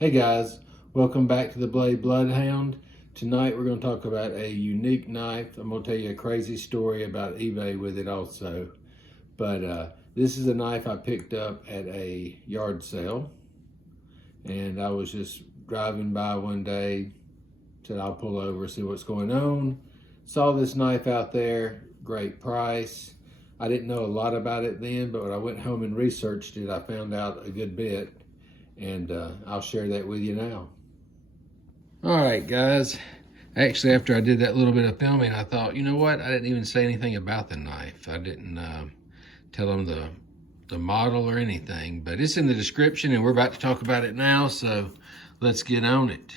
Hey guys, welcome back to the Blade Bloodhound. Tonight we're going to talk about a unique knife. I'm going to tell you a crazy story about eBay with it also. But this is a knife I picked up at a yard sale. And I was just driving by one day, said I'll pull over, see what's going on. Saw this knife out there, great price. I didn't know a lot about it then, but when I went home and researched it, I found out a good bit. And I'll share that with you now. All right, guys. Actually, after I did that little bit of filming, I thought, you know what? I didn't even say anything about the knife. I didn't tell them the model or anything, but it's in the description and we're about to talk about it now, so let's get on it.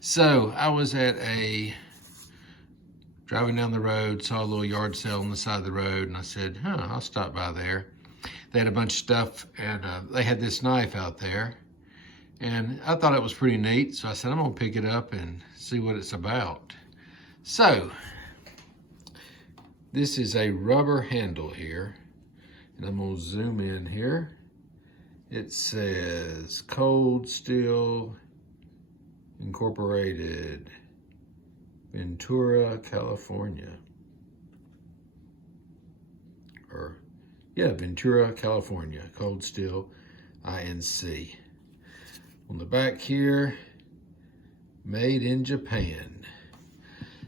So I was driving down the road, saw a little yard sale on the side of the road, and I said, I'll stop by there. They had a bunch of stuff, and they had this knife out there. And I thought it was pretty neat, so I said, I'm gonna pick it up and see what it's about. So, this is a rubber handle here, and I'm gonna zoom in here. It says Cold Steel Incorporated, Ventura, California. Ventura, California, Cold Steel, INC. On the back here, made in Japan.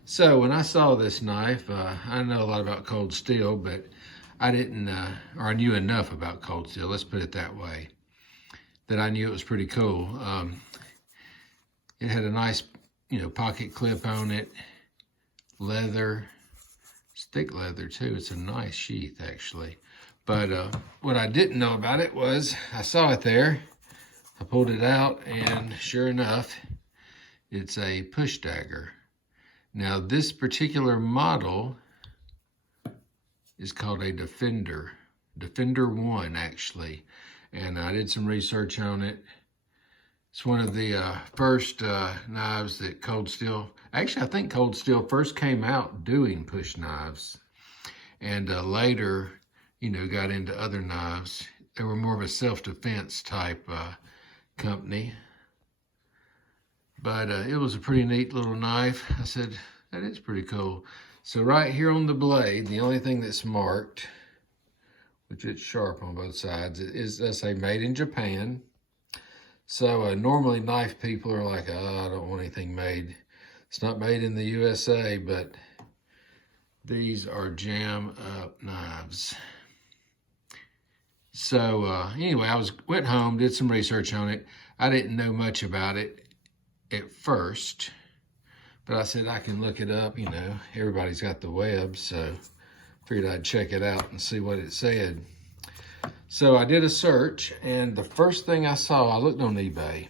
So when I saw this knife, I know a lot about cold steel, but I didn't, or I knew enough about cold steel, let's put it that way, that I knew it was pretty cool. It had a nice, pocket clip on it, leather, it's thick leather too. It's a nice sheath actually. But what I didn't know about it was, I saw it there, I pulled it out, and sure enough, it's a push dagger. Now, this particular model is called a Defender. Defender 1, actually. And I did some research on it. It's one of the first knives that Cold Steel, actually, I think Cold Steel first came out doing push knives. And later, got into other knives. They were more of a self-defense type company, but it was a pretty neat little knife. I said, that is pretty cool. So right here on the blade, the only thing that's marked, which it's sharp on both sides, is that say made in Japan. So normally knife people are like, oh, I don't want anything made. It's not made in the USA, but these are jam up knives. So anyway, I went home, did some research on it. I didn't know much about it at first, but I said I can look it up. Everybody's got the web, so figured I'd check it out and see what it said. So I did a search, and the first thing I saw, I looked on eBay,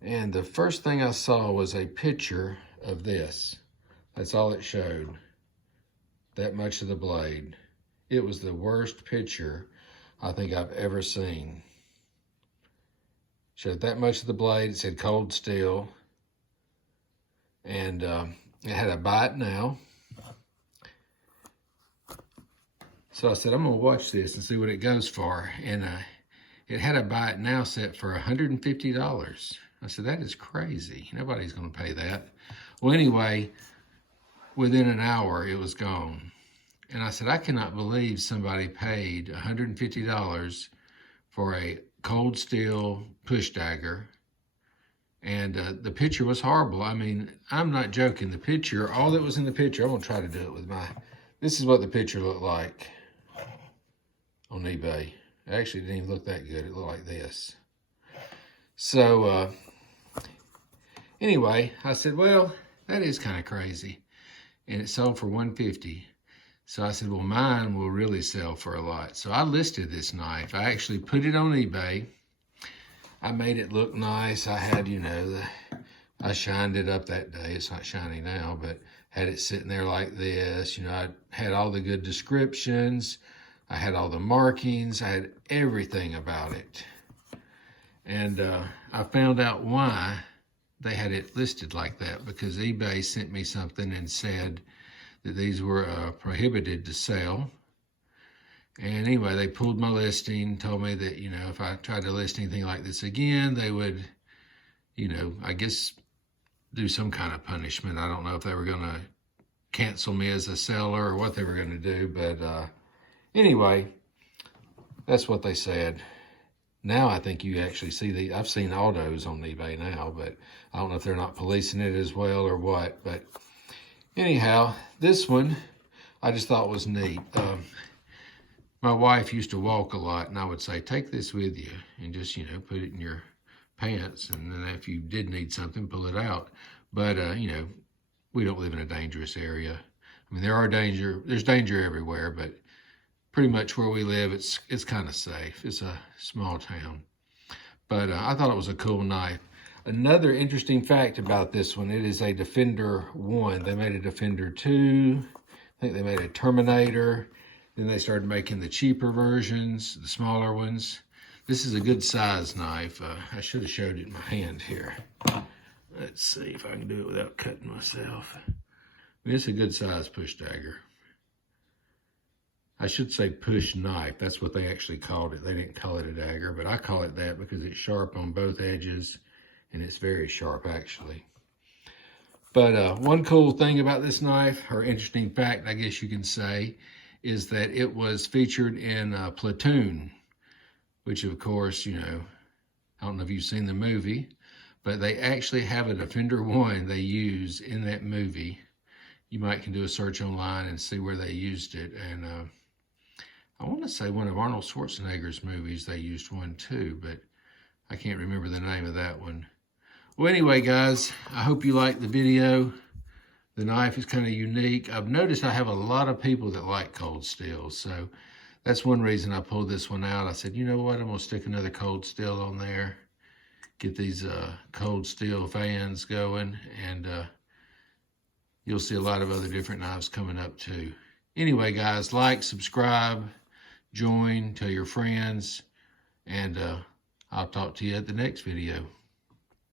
and the first thing I saw was a picture of this. That's all it showed, that much of the blade. It was the worst picture I think I've ever seen. Showed that much of the blade. It said cold steel. And it had a bite now. So I said, I'm going to watch this and see what it goes for. And it had a bite now set for $150. I said, that is crazy. Nobody's going to pay that. Well, anyway, within an hour, it was gone. And I said, I cannot believe somebody paid $150 for a cold steel push dagger. And the picture was horrible. I mean, I'm not joking. The picture, all that was in the picture, I'm going to try to do it with this is what the picture looked like on eBay. It actually didn't even look that good. It looked like this. So anyway, I said, well, that is kind of crazy. And it sold for $150. So I said, well, mine will really sell for a lot. So I listed this knife. I actually put it on eBay. I made it look nice. I had, I shined it up that day. It's not shiny now, but had it sitting there like this. I had all the good descriptions. I had all the markings. I had everything about it. And I found out why they had it listed like that, because eBay sent me something and said that these were prohibited to sell. And anyway, they pulled my listing, told me that, you know, if I tried to list anything like this again, they would, you know, I guess do some kind of punishment. I don't know if they were going to cancel me as a seller or what they were going to do. But anyway, that's what they said. Now I think you actually see I've seen autos on eBay now, but I don't know if they're not policing it as well or what. But anyhow, this one I just thought was neat. My wife used to walk a lot, and I would say, take this with you and just, you know, put it in your pants. And then if you did need something, pull it out. But, you know, we don't live in a dangerous area. I mean, there's danger everywhere, but pretty much where we live, it's kind of safe. It's a small town. But I thought it was a cool knife. Another interesting fact about this one, it is a Defender 1. They made a Defender 2. I think they made a Terminator. Then they started making the cheaper versions, the smaller ones. This is a good size knife. I should have showed it in my hand here. Let's see if I can do it without cutting myself. I mean, it's a good size push dagger. I should say push knife. That's what they actually called it. They didn't call it a dagger, but I call it that because it's sharp on both edges, and it's very sharp actually. But one cool thing about this knife, or interesting fact, I guess you can say, is that it was featured in Platoon, which of course, you know, I don't know if you've seen the movie, but they actually have a Defender 1 they use in that movie. You can do a search online and see where they used it. And I want to say one of Arnold Schwarzenegger's movies, they used one too, but I can't remember the name of that one. Well, anyway, guys, I hope you liked the video. The knife is kind of unique. I've noticed I have a lot of people that like cold steel, so that's one reason I pulled this one out. I said, you know what, I'm gonna stick another cold steel on there, get these cold steel fans going, and you'll see a lot of other different knives coming up too. Anyway, guys, like, subscribe, join, tell your friends, and I'll talk to you at the next video.